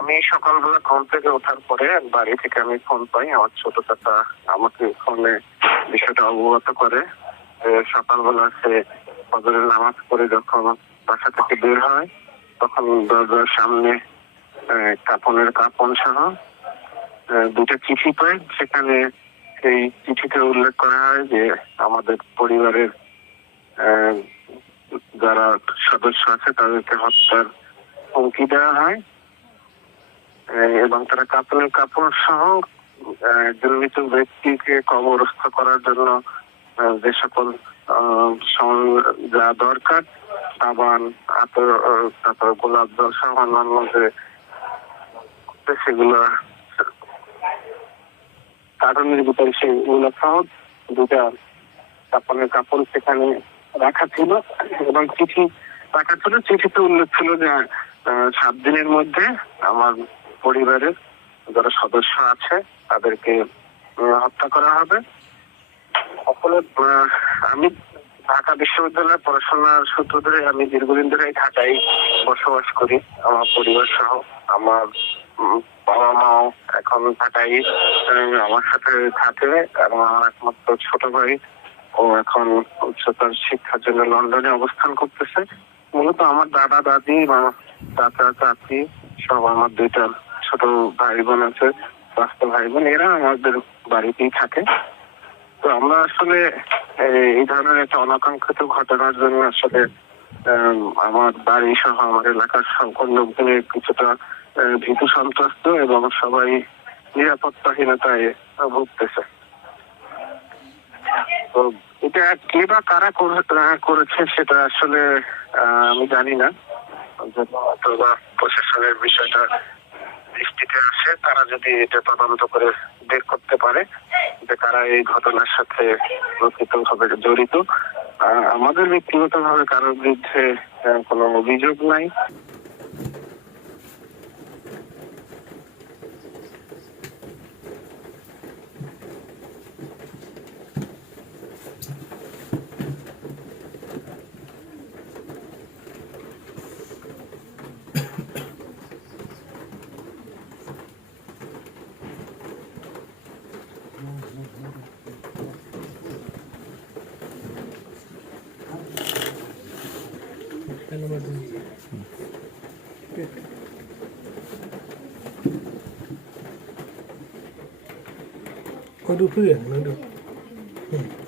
আমি সকালবেলা ঘুম থেকে ওঠার পরে বাড়ি থেকে আমি ফোন পাই, আমার ছোট চাচা আমাকে ফোনে বিষয়টা অবগত করে সকালবেলা সে ফজরের নামাজ পড়ে যখন বাসা থেকে বের হয়, তখন দরজার সামনে কাপনের কাপন সহ দুটো চিঠি পাই সেখানে সেই চিঠিতে উল্লেখ করা হয় যে আমাদের পরিবারের যারা সদস্য আছে তাদেরকে হত্যার হুমকি দেওয়া হয়। এবং তারা কাপড়ের কাপড় সহ আহ, একজন মৃত ব্যক্তিকে কবরস্থ করার জন্য যে সকল যা দরকার সাবান তারপর গোলাপ জল সহ অন্যান্য যে সেগুলো কার্টনের ভিতরে সেগুলো সহ দুটা কাপড়ের কাপড় সেখানে রাখা ছিল এবং চিঠি রাখা ছিল। চিঠিতে উল্লেখ ছিল যে সাত দিনের মধ্যে আমার পরিবারের যারা সদস্য আছে, তাদেরকে হত্যা করা হবে। আমি ঢাকা বিশ্ববিদ্যালয়ে পড়াশোনার সূত্র ধরে আমি দীর্ঘদিন ধরে ঢাকায় বসবাস করি। আমার পরিবার সহ আমার বাবা মাও এখন ঢাকায় আমার সাথে থাকে এবং আমার একমাত্র ছোট ভাই। ও এখন উচ্চতর শিক্ষার জন্য লন্ডনে অবস্থান করতেছে। মূলত আমার দাদা, দাদি বা চাচা, চাচি সব আমার দুইটা ছোট ভাই বোন আছে বাস্তব ভাই বোন এরা আমাদের বাড়িতেই থাকে। তো আমরা আসলে এই- ধরনের একটা অনাকাঙ্ক্ষিত ঘটনার জন্য আসলে আম, আমার বাড়ি সহ আমার এলাকার সকল লোকজনের কিছুটা ভীতু সন্ত্রস্ত এবং সবাই নিরাপত্তাহীনতায় ভুগতেছে। তো এটা কে বা কারা করেছে সেটা আসলে আমি জানি না। অথবা প্রশাসনের বিষয়টা দৃষ্টিতে আসে, তারা যদি এটা তদন্ত করে বের করতে পারে যে তারা এই ঘটনার সাথে প্রকৃতভাবে জড়িত। আমাদের ব্যক্তিগতভাবে কারোর বিরুদ্ধে কোনো অভিযোগ নাই। pelo amor de Deus. Qual do tu é, Nando? Hum.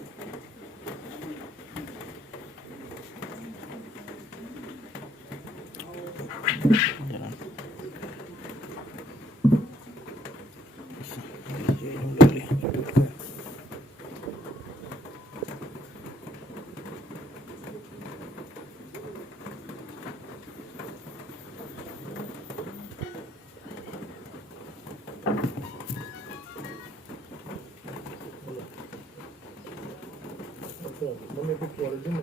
হবে মনে একটু পরের দিন